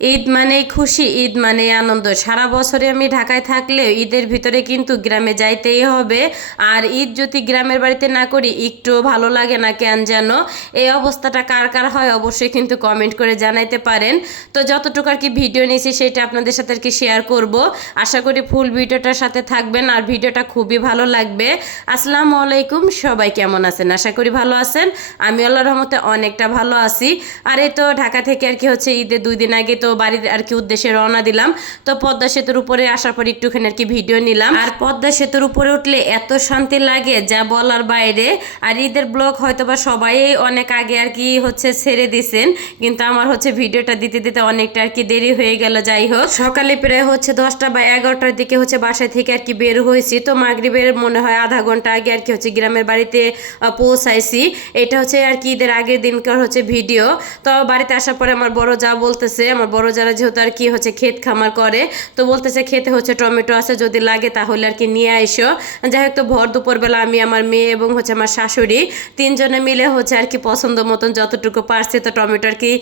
ঈদ মানেই খুশি, ঈদ মানে আনন্দ। সারা বছরে আমি ঢাকায় থাকলেও ঈদের ভিতরে কিন্তু গ্রামে যাইতেই হবে। আর ঈদ যদি গ্রামের বাড়িতে না করি একটু ভালো লাগে না কেন যেন। এই অবস্থাটা কার কার হয় অবশ্যই কিন্তু কমেন্ট করে জানাইতে পারেন। তো যতটুকু আর কি ভিডিও নিয়েছি সেটা আপনাদের সাথে আর কি শেয়ার করব। আশা করি ফুল ভিডিওটার সাথে থাকবেন আর ভিডিওটা খুবই ভালো লাগবে। আসসালামু আলাইকুম, সবাই কেমন আছেন? আশা করি ভালো আছেন। আমি আল্লাহর রহমতে অনেকটা ভালো আছি। আর এই তো ঢাকা থেকে আর কি হচ্ছে ঈদের 2 দিন আগে তো বাড়ির আর কি উদ্দেশ্যে রওনা দিলাম। তো পদ্মা সেতুর উপরে আসার পর একটুখানি আর কি ভিডিও নিলাম। আর পদ্মা সেতুর উপরে উঠলে এত শান্তি লাগে যা বলার বাইরে। আর ঈদের ব্লগ হয়তো বা সবাই অনেক আগে আর কি হচ্ছে ছেড়ে দিছেন, কিন্তু আমার হচ্ছে ভিডিওটা দিতে দিতে অনেকটা আর কি দেরি হয়ে গেল। যাই হোক, সকালে প্রায় হচ্ছে 10টা বা 11টার দিকে হচ্ছে বাসায় থেকে আর কি বের হয়েছি। তো মাগরিবের মনে হয় আধা ঘন্টা আগে আর কি হচ্ছে গ্রামের বাড়িতে পৌঁছাইছি। এটা হচ্ছে আর কি ঈদের আগের দিনকার হচ্ছে ভিডিও। তো বাড়িতে আসার পরে আমার বড় যা বলতেছে, আমার বড় যারা যেহেতু আর কি হচ্ছে ক্ষেত খামার করে, তো বলতেছে খেতে হচ্ছে টমেটো আছে, যদি লাগে তাহলে আর কি নিয়ে আইসো। যাই হোক, তো ভর দুপুরবেলা আমি, আমার মেয়ে এবং হচ্ছে আমার শাশুড়ি তিনজনে মিলে হচ্ছে আর কি পছন্দ মতন যতটুকু পারছি তো টমেটো আর কি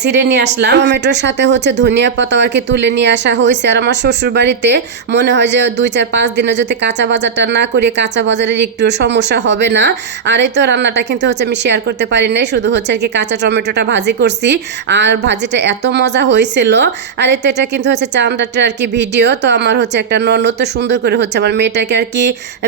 ছিঁড়ে নিয়ে আসলাম। টমেটোর সাথে হচ্ছে ধনিয়া পাতাও আর কি তুলে নিয়ে আসা হয়েছে। আর আমার শ্বশুর বাড়িতে মনে হয় যে 2 4 5 দিনে যদি কাঁচা বাজারটা না করি, কাঁচা বাজারের একটু সমস্যা হবে না। আর এই তো রান্নাটা কিন্তু হচ্ছে আমি শেয়ার করতে পারি নাই, শুধু হচ্ছে আর কি কাঁচা টমেটোটা ভাজি করছি। আর ভাজিটা এত মজা হয়েছিল। আর এতে এটা কিন্তু হচ্ছে চান্দাটা আর কি ভিডিও। তো আমার হচ্ছে একটা ননদ তো সুন্দর করে হচ্ছে আমার মেয়েটাকে আর কি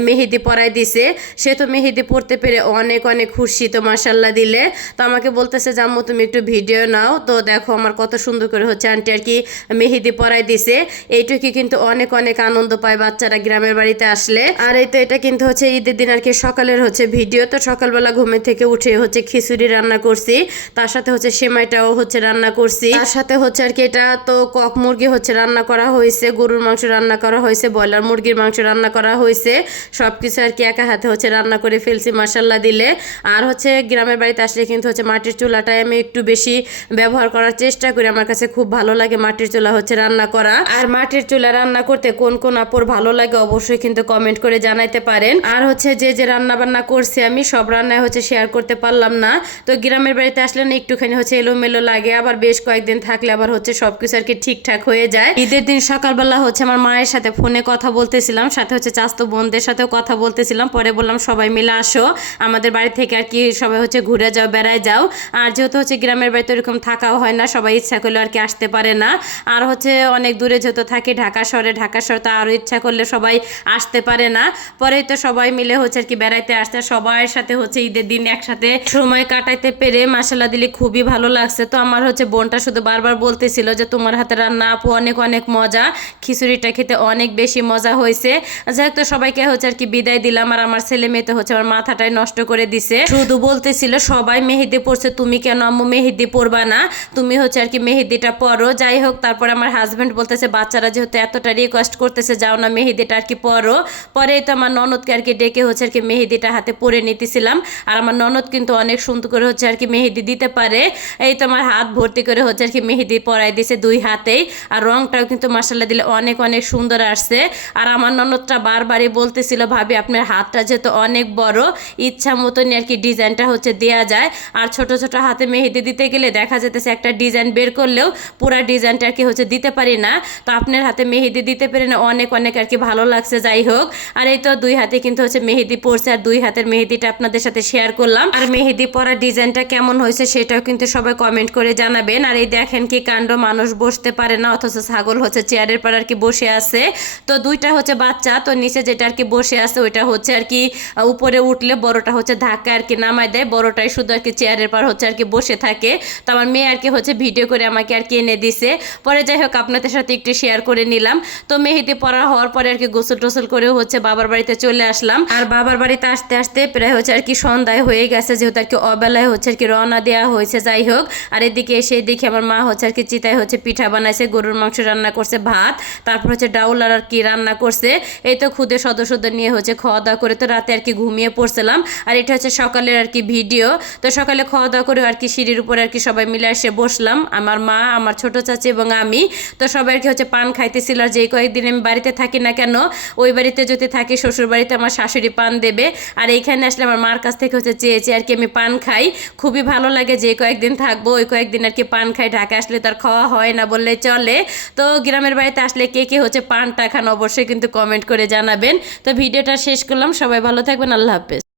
মেহেদি পরাই দিছে। সে তো মেহেদি পড়তে পেরে অনেক অনেক খুশি, তো মাশাল্লাহ দিলে। তো আমাকে বলতেছে যে আম্মু তুমি একটু ভিডিও নাও। তো দেখো আমার কত সুন্দর করে হচ্ছে আন্টি আর কি মেহেদি পরাই দিছে। এইটুকু কিন্তু অনেক অনেক আনন্দ পায় বাচ্চারা গ্রামের বাড়িতে আসলে। আর এই তো এটা কিন্তু হচ্ছে ঈদের দিন আর কি সকালের হচ্ছে ভিডিও। তো সকালবেলা ঘুমের থেকে উঠে হচ্ছে খিচুড়ি রান্না করছি, তার সাথে হচ্ছে সেমাইটাও হচ্ছে রান্না করছি, তার সাথে হচ্ছে আর কি এটা তো কক মুরগি হচ্ছে রান্না করা হয়েছে, গরুর মাংস রান্না করা হয়েছে, ব্রয়লার মুরগির মাংস রান্না করা হয়েছে। সবকিছু আর কি একা হাতে হচ্ছে রান্না করে ফেলছি মাশাল্লাহ দিলে। আর হচ্ছে গ্রামের বাড়িতে আসলে কিন্তু হচ্ছে মাটির চুলাটাই আমি একটু বেশি ব্যবহার করার চেষ্টা করি। আমার কাছে খুব ভালো লাগে মাটির চুলা হচ্ছে রান্না করা। আর মাটির চুলা রান্না করতে কোন কোন আপুর ভালো লাগে অবশ্যই কিন্তু কমেন্ট করে জানাইতে পারেন। আর হচ্ছে যে যে রান্না বান্না করছি আমি সব রান্নায় হচ্ছে শেয়ার করতে পারলাম না। তো গ্রামের বাড়িতে আসলে না একটুখানি হচ্ছে এলোমেলো লাগে, আবার বেশ কয়েকদিন থাকলে আবার হচ্ছে সবকিছু আর কি ঠিকঠাক হয়ে যায়। ঈদের দিন সকালবেলা হচ্ছে আমার মায়ের সাথে ফোনে কথা বলতেছিলাম, সাথে হচ্ছে চাচাতো বোনদের সাথেও কথা বলতেছিলাম। পরে বললাম সবাই মিলে আসো আমাদের বাড়ি থেকে আর কি সবাই হচ্ছে ঘুরে যাও, বেড়ায় যাও। আর যেহেতু হচ্ছে গ্রামের বাড়িতে ওরকম থাকাও হয় না, সবাই ইচ্ছা করলে আর কি আসতে পারে না। আর হচ্ছে অনেক দূরে যেহেতু থাকি ঢাকা শহরে, ঢাকা শহরে তো আরও ইচ্ছা করলে সবাই আসতে পারে না। পরেই তো সবাই মিলে হচ্ছে আর কি বেড়াইতে আসতে, সবার সাথে হচ্ছে ঈদের দিন একসাথে সময় কাটাইতে পেরে মাশাল্লাহ দিলে খুবই ভালো লাগছে। তো আমার হচ্ছে বোনটা শুধু বারবার বলতেছিল যে তোমার হাতে রান্না আপু অনেক অনেক মজা, খিচুড়িটা খেতে অনেক বেশি মজা হয়েছে। যাই হোক, তো সবাইকে হচ্ছে আর কি বিদায় দিলাম। আর আমার ছেলে মেয়ে তো হচ্ছে আমার মাথাটাই নষ্ট করে দিছে, শুধু বলতেছিল সবাই মেহেদি পড়ছে, তুমি কেন আম্মু মেহেদি পরবা না, তুমি হচ্ছে আর কি মেহেদিটা পরো। যাই হোক, তারপরে আমার হাজব্যান্ড বলতেছে বাচ্চারা যেহেতু এতটা রিকোয়েস্ট করতেছে যাও না মেহেদিটা আর কি পরো। পরেই তো আমার ননদকে আর কি ডেকে হচ্ছে আর কি মেহেদিটা হাতে পরে নিতেছিলাম। আর আমার ননদ কিন্তু অনেক সুন্দর করে হচ্ছে আর কি মেহেদি দিতে পারে। এই তো আমার হাত ভর্তি করে হচ্ছে আর কি মেহেদি পরাই দিছে 2 হাতেই। আর রংটাও কিন্তু মাশাল্লাহ দিলে অনেক অনেক সুন্দর আসছে। আর আমার ননদটা বারবারই বলতেছিল ভাবি আপনার হাতটা যেহেতু অনেক বড়, ইচ্ছা মতনই আর কি ডিজাইনটা হচ্ছে দেওয়া যায়। আর ছোট ছোট হাতে মেহেদি দিতে গেলে দেখা যেতেছে একটা ডিজাইন বের করলেও পুরা ডিজাইনটা আর কি হচ্ছে দিতে পারি না। তো আপনার হাতে মেহেদি দিতে পেরে না অনেক অনেক আর কি ভালো লাগছে। যাই হোক, আর এই তো 2 হাতে কিন্তু হচ্ছে মেহেদি পড়ছে, আর 2 হাতের মেহেদিটা আপনাদের সাথে শেয়ার করলাম। আর মেহেদি পরা ডিজাইনটা কেমন হয়েছে সেটাও কিন্তু সবাই কমেন্ট করে জানাবেন। আর এই দেখেন কি কাণ্ড, মানুষ বসতে পারে না অথচ ছাগল হচ্ছে চেয়ারের পর আর কি বসে আছে। তো 2টা হচ্ছে বাচ্চা, তো নিচে যেটা আর কি বসে আছে ওইটা হচ্ছে আর কি উপরে উঠলে বড়টা হচ্ছে ধাক্কা আর কি নামায় দেয়, বড়টাই শুধু আর কি চেয়ারের পর হচ্ছে আর কি বসে থাকে। তো আমার মেয়ে আর কি হচ্ছে ভিডিও করে আমাকে আর কি এনে দিছে। পরে যাই হোক আপনাদের সাথে একটু শেয়ার করে নিলাম। তো মেহেদি পরা হওয়ার পরে আর কি গোসল টোসল করে হচ্ছে বাবার বাড়িতে চলে আসলাম। আর বাবার বাড়িতে আসতে আসতে প্রায় হচ্ছে আর কি সন্ধ্যায় হয়ে গেছে, যেহেতু আর কি অবেলায় হচ্ছে আর কি রওনা দেওয়া হয়েছে। যাই হোক, আর এদিকে এসে দেখি আমার মা হচ্ছে আর কি চিতায় হচ্ছে পিঠা বানাইছে, গরুর মাংস রান্না করছে, ভাত, তারপর হচ্ছে ডাউল আর কি রান্না করছে। এই তো খুদে সদস্যদের নিয়ে হচ্ছে খাওয়া দাওয়া করে তো রাতে আর কি ঘুমিয়ে পড়ছিলাম। আর এটা হচ্ছে সকালের আর কি ভিডিও। তো সকালে খাওয়া দাওয়া করে আর কি সিঁড়ির উপরে আর কি সবাই মিলে এসে বসলাম, আমার মা, আমার ছোট চাচি এবং আমি। তো সবাই আর কি হচ্ছে পান খাইতেছিল। আর যেই কয়েকদিন আমি বাড়িতে থাকি না কেন, ওই বাড়িতে যদি থাকি শ্বশুর বাড়িতে আমার শাশুড়ি পান দেবে, আর এইখানে আসলে আমার মার কাছ থেকে হচ্ছে চেয়েছি আর কি আমি পান খাই। খুবই ভালো লাগে, যে কয়েকদিন থাকবো ওই কয়েকদিন আর কি পান খাই। ঢাকা আসলে তার খাওয়া হয় না বললে চলে। তো গ্রামের বাড়িতে আসলে কে কে হচ্ছে পানটা খান অবশ্যই কিন্তু কমেন্ট করে জানাবেন। তো ভিডিওটা শেষ করলাম, সবাই ভালো থাকবেন, আল্লাহ হাফেজ।